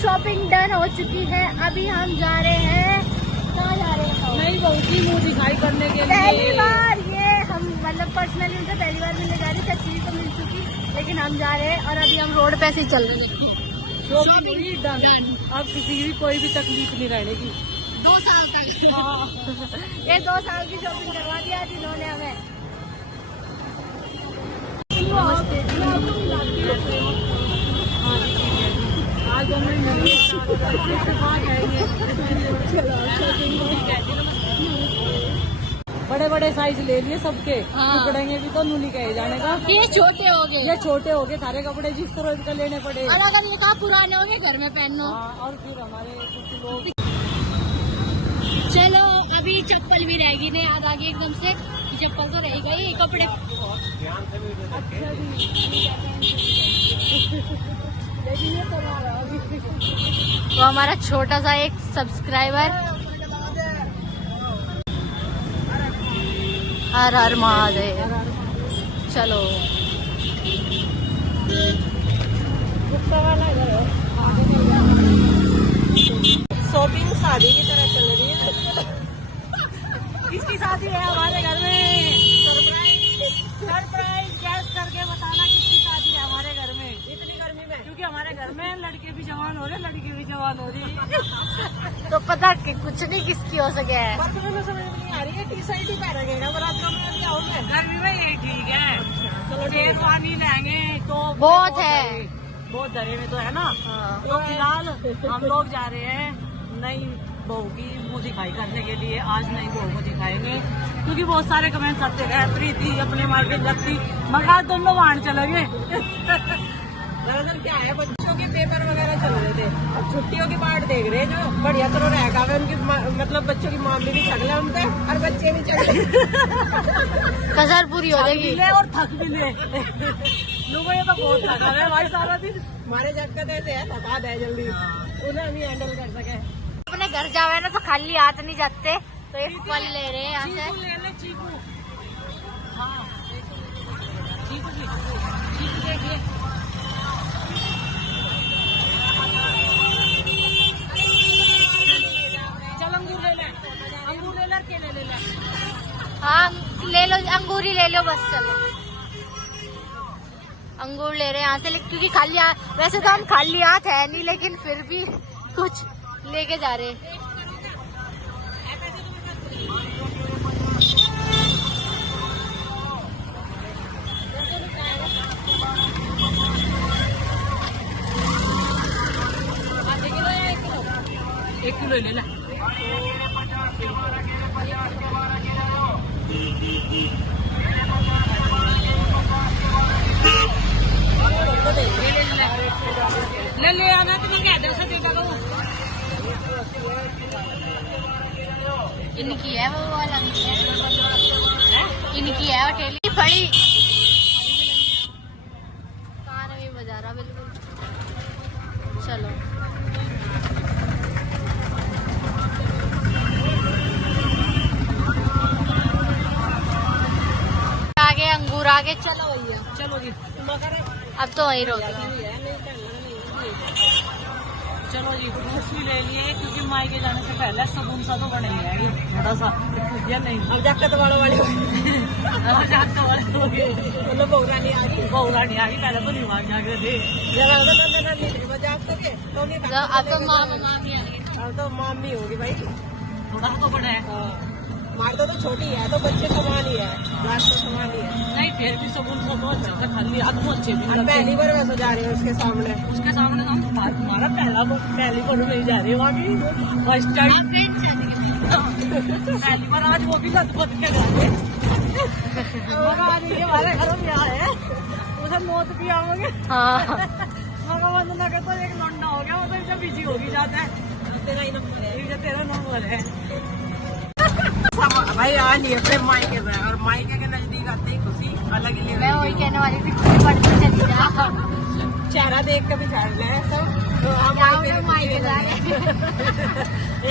Shopping done हो चुकी है। अभी हम जा रहे हैं, कहाँ जा रहे हैं? नहीं बहुत ही मुँह दिखाई करने के लिए पहली बार ये हम मतलब पर्सनली उनसे पहली बार मिलने जा रहे थे। अच्छी तो मिल चुकी, लेकिन हम जा रहे हैं और अभी हम रोड पे से चल रहे हैं। Shopping done. अब किसी की कोई भी तकलीफ नहीं रहेगी 2 साल तक। हाँ। ये 2 साल की शॉपिंग करवा दिया जिन्होंने हमें। बड़े बड़े साइज ले लिए सबके। टुकड़ेंगे भी तो नूनी कहे जाने का। ये छोटे हो गए, ये छोटे हो गए सारे कपड़े जिस तरह के लेने पड़े। और अगर ये कहा पुराने हो गए घर में पहनो। और फिर हमारे कुछ लोग। चलो अभी चप्पल भी रहेगी नहीं, याद आ गई एकदम से। चप्पल तो रहेगा ही, कपड़े। तो हमारा छोटा सा एक सब्सक्राइबर, हर हर महादेव। चलो शॉपिंग शादी की तरह चल रही है। किसकी शादी है हमारे घर में? सरप्राइज गैस करके बताना किसकी शादी है हमारे घर में इतनी गर्मी में। क्योंकि हमारे घर में लड़के भी जवान हो रहे, लड़की भी जवान हो रही। तो पता कि कुछ नहीं किसकी हो सके है। पर तुम्हें समझ में नहीं आ रही है, टी शर्ट ही पहनेगा बरात में क्या होगा? गर्मी में ये ठीक है। चलो शेरवानी लेंगे तो बहुत है, बहुत दरे में तो है ना। तो फिलहाल हम लोग जा रहे हैं नई बहू की मुँह दिखाई करने के लिए। आज नई बहू को दिखाएंगे क्योंकि बहुत सारे कमेंट्स आते रहे, प्रीति अपने मार्केट लगती मगर दोनों वाहन चलेंगे। दरअसल क्या है, बच्चों के पेपर वगैरह चल रहे थे, अब छुट्टियों की बाट देख रहे हैं जो बढ़िया तरह रहेगा। उनकी मतलब बच्चों की मामली भी चल रहे उनसे और बच्चे भी चल रहे। कसर पूरी हो जाएगी और थक भी ले। लोगों ये तो बहुत थका है भाई सारा दिन। हमारे जगत ऐसे है, थका दे जल्दी उन्हें भी हैंडल कर सके। अपने घर जावे ना तो खाली हाथ नहीं जाते, तो ये फल ले रहे हैं यहाँ से। ले ले चीकू। हाँ चीकू देखिए। चल अंगूर ले ले, अंगूर ले ले, केले ले ले। हाँ ले लो, अंगूर ही ले लो बस। चलो अंगूर ले रहे हैं यहाँ से, क्योंकि खाली हाथ, वैसे तो हम खाली हाथ है नहीं, लेकिन फिर भी कुछ लेके जा रहे हैं। एक किलो ले ले। ले ले आना तो मैं क्या दे देगा वो। इनकी है वो वाला, इनकी है वो ठेली फड़ी। कान भी बजा रहा बिल्कुल। चलो आगे अंगूर आगे। चलो भैया चलो जी अब तो वही रोक। चलो जी फ्रूट्स भी ले लिए क्योंकि माई के जाने से पहले सबून सा तो बने ही है ये थोड़ा सा नहीं। अब जाकत वाले मतलब बहुरा नहीं आ गई पहले तो नहीं वहाँ जाके थे अब तो मामी आ गई। अब तो मामी होगी भाई, थोड़ा तो बड़ा है। हमारे तो छोटी है तो बच्चे समान ही है, लास्ट तो समान ही है। नहीं फिर भी सबून सा तो अच्छा था, खाली हाथ तो अच्छे भी। पहली बार वैसे जा रहे हैं उसके सामने हम हमारा पहली बार नहीं जा रहे वहाँ भी फर्स्ट टाइम। पहली बार आज वो भी लत के जा रहे हमारे घर में है उसे मौत भी आओगे। मगर वंदना के तो एक लौंडा हो गया, वो तो इतना बिजी होगी जाता है। तेरा नंबर है भाई। आ नहीं अपने मायके में, और मायके के नजदीक आते ही खुशी अलग ही। मैं वही कहने वाली थी, खुशी बढ़ती चली जा। चेहरा देख के भी झाड़ ले सब तो हम मायके जा रहे।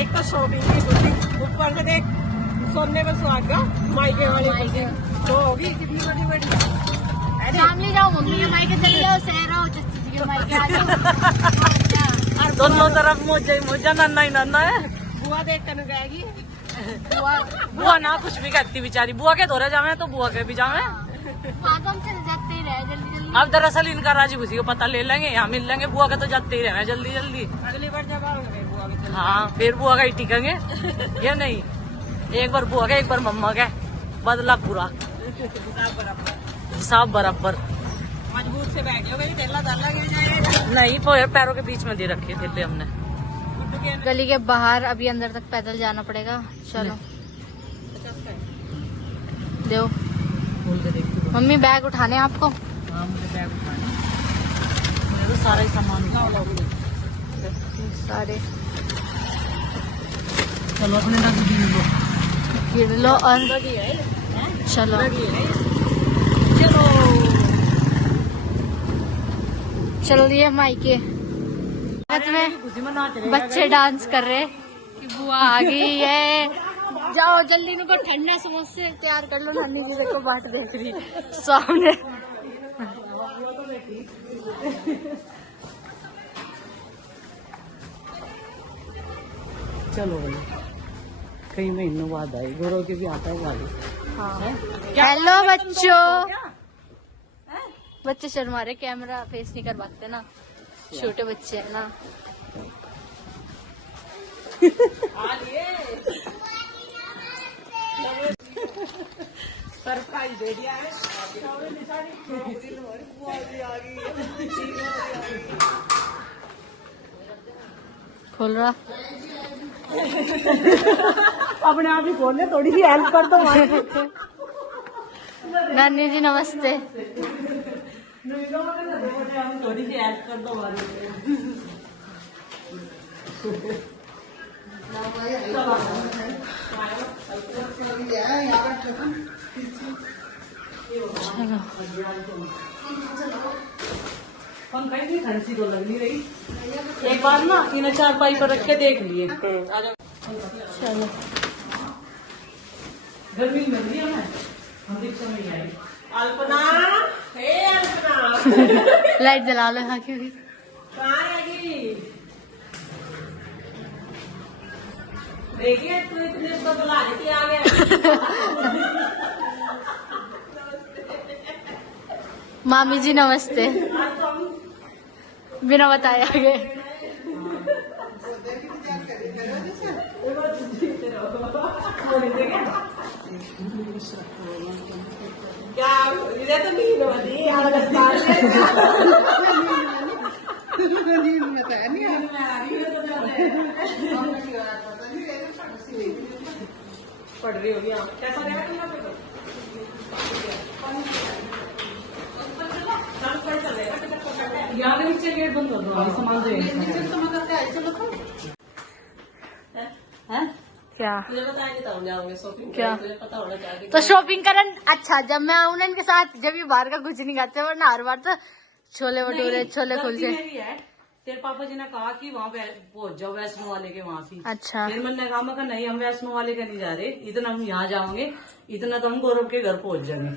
एक तो शॉपिंग की खुशी, ऊपर से देख सोने में सुहागा मायके वाली खुशी तो होगी कितनी बड़ी बड़ी। शामली जाओ मम्मी के मायके चले जाओ, सहरा हो मायके आ जाओ। और दोनों तरफ मौजा ही मौजा, नन्ना ही नन्ना है। बुआ देख कर गएगी। बुआ ना कुछ भी कहती बेचारी, बुआ के दौरे जावे तो बुआ के भी जावे। हम चले जाते ही रहे जल्दी जल्दी। अब दरअसल इनका राजी खुशी को पता ले लेंगे, यहाँ मिल लेंगे, बुआ के तो जाते ही रहे जल्दी जल्दी। अगली बार जब आओगे बुआ के हाँ फिर बुआ का ही टिकेंगे। ये नहीं, एक बार बुआ का एक बार मम्मा का, बदला पूरा हिसाब बराबर। मजबूत से बैठे हो गए, तेला डाला गिर जाएगा। नहीं पैरों के बीच में दे रखे थे हमने। गली के बाहर अभी अंदर तक पैदल जाना पड़ेगा। चलो दो मम्मी, बैग उठाने आपको। हाँ मुझे बैग उठाने, तो सारा ही सामान सारे चलो अपने रख लो, गिर लो और चलो चल दिए मायके में। बच्चे डांस कर रहे कि बुआ आ गई है, जाओ जल्दी इनको ठंडा समोसे तैयार कर लो। नानी जी देखो बाट देख रही सामने। चलो कई महीनों बाद आई, गोरों के भी आता है वाली। हाँ। हेलो बच्चों, बच्चे शर्मा रहे, कैमरा फेस नहीं कर पाते ना, छोटे बच्चे हैं ना। सरप्राइज दे दिया है। खोल रहा अपने आप ही खोलने, थोड़ी सी हेल्प कर दो। नानी जी नमस्ते। थोड़ी सी हेल्प कर दो हमारी। पंखा ही ठंड सी तो लग नहीं रही। एक बार ना इन्हें चारपाई पर रख के देख लिए। चलो गर्मी में नहीं हमें, हम रिक्शा में ही आए। अल्पना, हे अल्पना, लाइट जला लो। हाँ क्योंकि देखिए तू इतने तो बुला के आ गया। मामी जी नमस्ते, बिना बताए आ गए। क्या इधर तो नींद होती है, पढ़ रही होगी आप। कैसा गया यहाँ के नीचे गेट बंद हो दो, सामान दे क्या मुझे बताएंगे तब जाओगे शॉपिंग। क्या मुझे पता होना चाहिए। तो शॉपिंग करन। अच्छा जब मैं आऊँ ना इनके साथ, जब ये बाहर का कुछ नहीं खाते, वरना हर बार तो छोले भटूरे, छोले कुलचे। तेरे पापा जी ने कहा कि वहाँ पहुंच जाओ वैष्णो वाले के वहाँ से। अच्छा फिर मैंने कहा मैं नहीं, हम वैष्णो वाले के नहीं जा रहे, इतना हम यहाँ जाओगे, इतना तो हम गौरव के घर पहुंच जाएंगे।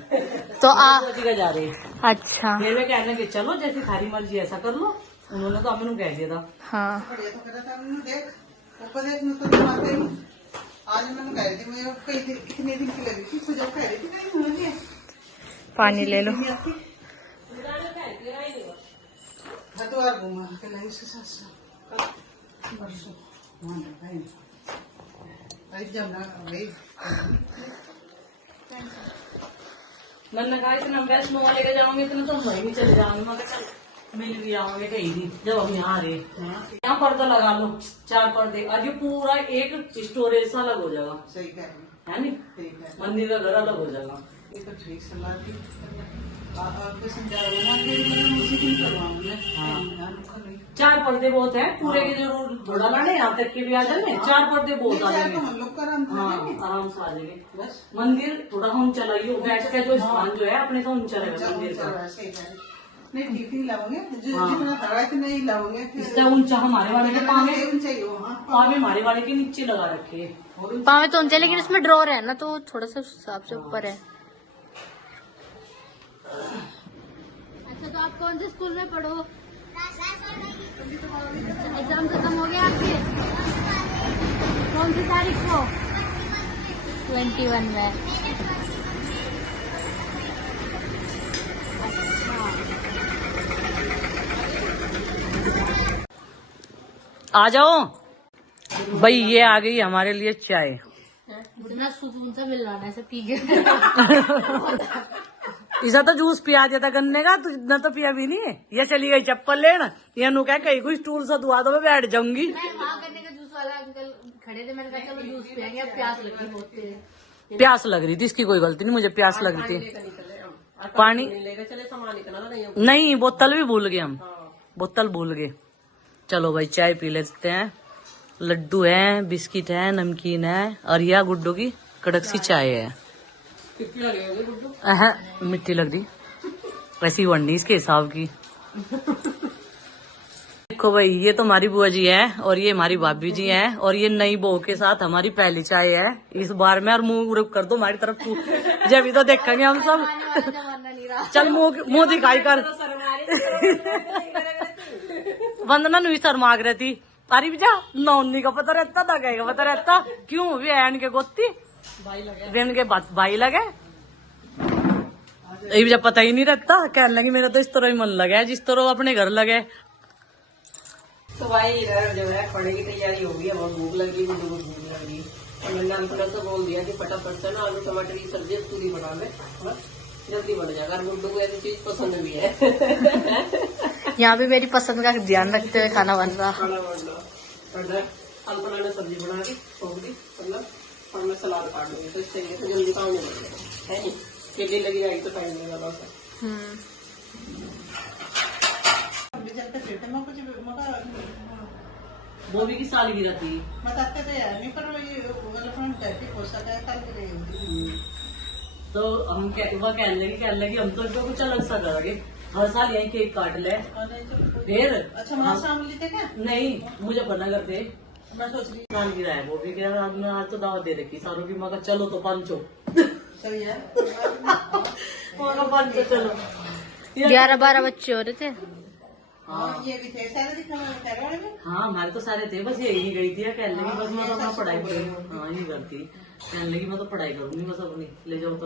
तो जी का जा रहे। अच्छा फिर मैं कहने कि चलो जैसे थारी मर्जी ऐसा कर लो। उन्होंने तो हमें कह दिया था। हाँ आज मैंने कह दी, मुझे कितने दिन की लगी थी, तो जब कह रही थी नहीं मुझे पानी ले लो। हरिद्वार घूमा के लाई से परसों भाई जब ना भाई मैंने कहा इतना वैष्णो वाले के जाओगे इतना तो हम वहीं नहीं चले जाओगे। मैं कहा मिल भी जाओगे कहीं नहीं, जब हम यहाँ आ रहे। यहाँ पर्दा लगा लो, 4 पर्दे, और ये पूरा एक स्टोरेज सा अलग हो जाएगा। सही कह रही है नी, ठीक है, मंदिर का घर अलग हो जाएगा। ये तो ठीक सलाह थी। आपके समझाओगे मंदिर में उसी दिन करवाऊंगा। हाँ 4 पर्दे बहुत है, पूरे की जरूर थोड़ा लाने, यहाँ तक के भी आ जाए। 4 पर्दे बहुत आ जाएंगे। हम लोग का आराम हाँ आराम से आ जाएंगे। बस मंदिर थोड़ा हम चलाइए, बैठ के जो स्थान जो है अपने तो ऊंचा रहेगा मंदिर का। सही कह रही। नहीं ठीक ही लाओगे, जितना धड़ा इतना ही लाओगे। इससे ऊंचा हमारे वाले के पावे, चाहिए पावे हमारे वाले के नीचे लगा रखे। पावे तो ऊंचे, लेकिन इसमें ड्रॉर है ना, तो थोड़ा सा हिसाब से ऊपर है। अच्छा तो आप कौन से स्कूल में पढ़ो? एग्जाम खत्म हो गया आपके? कौन सी तारीख को? 21 में। आ जाओ भाई, ये आ गई हमारे लिए चाय। इतना सुकून से मिल रहा है ऐसे पी के। इसा तो जूस पिया देता गन्ने का, तुझने तो पिया भी नहीं है। ये चली गई चप्पल लेना, ये नु कह कहीं कोई स्टूल सा दुआ दो, मैं बैठ जाऊंगी। वहाँ गन्ने का जूस वाला अंकल खड़े थे, मैंने कहा चलो जूस पियेंगे, अब प्यास लगी बहुत तेज। प्यास लग रही थी, इसकी कोई गलती नहीं, मुझे प्यास लग रही थी। पानी नहीं, बोतल भी भूल गए हम, बोतल भूल गए। चलो भाई चाय पी लेते हैं। लड्डू है, बिस्किट है, नमकीन है, और यह गुड्डू की कड़क सी चाय है। मिट्टी लग रही, वैसी वंडी इसके हिसाब की। देखो भाई, ये तो हमारी बुआ जी है और ये हमारी भाभी जी है, और ये नई बहू के साथ हमारी पहली चाय है इस बार में। और मुंह रुक कर दो हमारी तरफ, तू जब भी तो देखेंगे हम सब। चल मुंह दिखाई कर। वंदना नु सर मांग रही थी, अरे भैया नौनी का पता रहता था, कहेगा पता रहता क्यों भी एन के गोती दिन के भाई लगे, ये जब पता ही नहीं रहता। कहने लगी मेरा तो इस तरह ही मन लगा है जिस तरह अपने घर लगे। तो भाई इधर जो है खाने की तैयारी हो गई है, बहुत भूख लगी, मुझे बहुत भूख लगी। और मैंने अंकल को बोल दिया कि फटाफट से ना आलू टमाटर की सब्जी पूरी बना ले, जल्दी बन जाएगा। गुड्डू को ऐसी चीज पसंद भी है। यहाँ भी मेरी पसंद का ध्यान रखते हुए खाना बन रहा। खाना बन रहा, अल्पना ने सब्जी बना दी, छोड़ दी, मतलब और मैं सलाद काट दूंगी, तो इससे तो जल्दी काम नहीं बनेगा, है नहीं। केले लगी जाएगी तो टाइम नहीं लगा। वो भी की सालगिरह थी, बताते थे यार नहीं, पर तो हम वह कहने लगी हम तो कुछ अलग सा करेंगे, हर साल यही केक काट ले। फिर अच्छा वहाँ शाम थे क्या? नहीं, मुझे पता करते मैं सोच रही सालगिरह है, वो भी कह रहा हमने आज तो दावत दे रखी सारों की। मगर चलो तो पंचो, सही है। पंचो चलो। 11-12 बच्चे हो रहे थे। हाँ ये भी थे सारे दिखा में। हाँ हमारे तो सारे थे, बस यही गई थी। कहने लगी बस मैं तो अपना पढ़ाई करूँ। हाँ ये करती, कहने लगी मैं तो पढ़ाई करूंगी बस अपनी, ले जाओ तो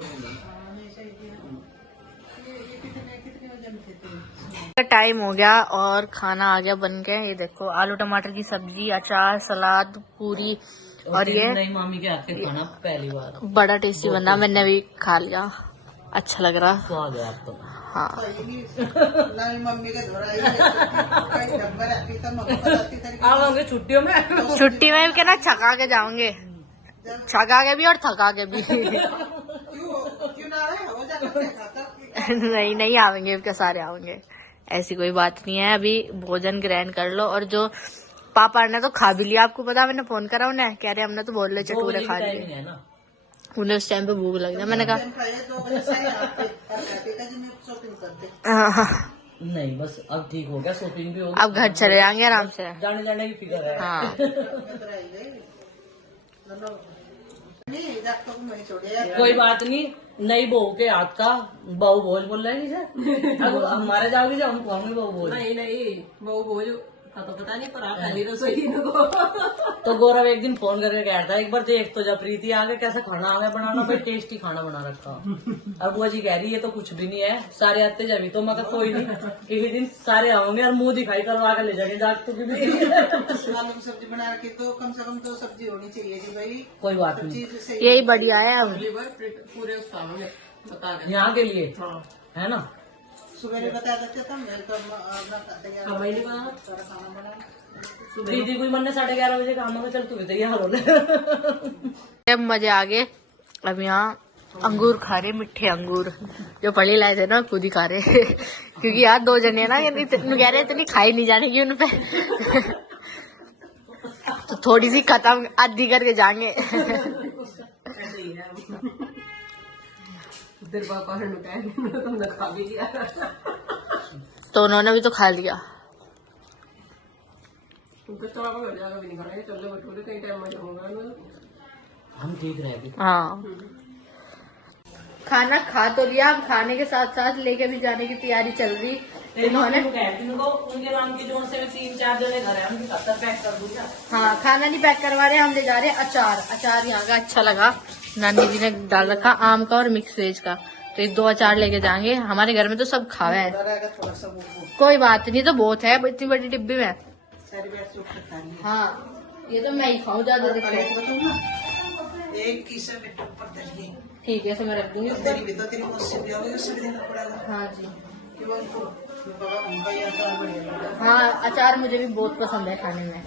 टाइम हो गया और खाना आ गया बन के। ये देखो आलू टमाटर की सब्जी, अचार, सलाद, पूरी, और ये नई मामी के हाथ के खाना पहली बार बड़ा टेस्टी बना, मैंने भी खा लिया, अच्छा लग रहा। स्वाद है आप तो। हाँ मम्मी के आप होंगे छुट्टियों में, छुट्टी में भी ना छका के जाओगे, छका के भी और थका के भी। क्यों ना हो जाता नहीं नहीं आवेंगे, क्या सारे आवेंगे, ऐसी कोई बात नहीं है। अभी भोजन ग्रहण कर लो। और जो पापा ने तो खा भी लिया, आपको पता, मैंने फोन करा उन्हें, कह रहे हमने तो बोल रहे चटूरे खा लिए, उन्हें उस टाइम पे भूख लग गया। मैंने कहा नहीं बस अब ठीक हो गया, शॉपिंग भी हो गई, अब घर चले जाएंगे आराम से। जाने जाने की फिक्र है। हाँ कोई बात नहीं, नई बहू के हाथ का बहू भोज बोल रहे हैं। अब हमारे जाओगे जब हम खुआएंगे बहू भोज। नहीं वो भोज का तो पता नहीं, पर आप पहली रसोई तो गौरव एक दिन फोन करके कह रहा था एक बार देख तो जब प्रीति आ गए कैसा खाना आ गया बनाना, भाई टेस्टी खाना बना रखा। अब बुआ जी कह रही है तो कुछ भी नहीं है, सारे आते जब तो मगर कोई नहीं, किसी दिन सारे आओगे और मुंह दिखाई करवा के ले जाएंगे जागतों की भी। आलू की सब्जी बना रखी तो कम से कम 2 सब्जी होनी चाहिए कि भाई कोई बात नहीं, चीज सही। यही बढ़िया है। अब पूरे उस काम में बता दें यहाँ के लिए है ना। सुबह में बता देते थे, मैं तो अपना खाना बना प्रीति कोई मन ने 11:30 बजे काम में चल तू भी तैयार हो। मजे आ गए। अब यहाँ अंगूर खा रहे, मीठे अंगूर जो पढ़े लाए थे ना, खुद ही खा रहे। क्योंकि यार 2 जने ना कह रहे इतनी खाई नहीं जाने की उनपे। तो थोड़ी सी खत्म आधी करके जाएंगे। पापा ने तुमने खा भी लिया, तो उन्होंने भी तो खा लिया। तुमको तो आप घर जाकर भी नहीं खाना, चलो बटूरे कई टाइम में जाऊंगा। हम ठीक रहे। हाँ खाना खा तो लिया, अब खाने के साथ साथ लेके भी जाने की तैयारी चल रही। इन्होंने उनके नाम की जोड़ से 3-4 जने घर है, उनकी 70 पैक कर दूंगा। हाँ खाना नहीं पैक करवा रहे, हम ले जा रहे हैं अचार। अचार यहाँ का अच्छा लगा, नानी जी ने डाल रखा आम का और मिक्स वेज का, तो ये 2 अचार लेके जाएंगे। हमारे घर में तो सब खावे हैं, रहेगा थोड़ा सा वो कोई बात नहीं, तो बहुत है इतनी बड़ी डिब्बी में। सारी बैठ के ऊपर खा लिया। हाँ ये तो मैं ही खाऊं ज्यादा प्लेट देखो। बताऊँ ना, एक किस्सा बेटे ऊपर धरिए, ठीक है, इसे मैं रख दूंगी तेरी भी तो तेरी मुझसे भी होगी, उससे भी देना पड़ेगा हाँ जी। कि वो उनको बाबा उनका ये अचार बढ़िया लगा। हाँ अचार मुझे भी बहुत पसंद है खाने में।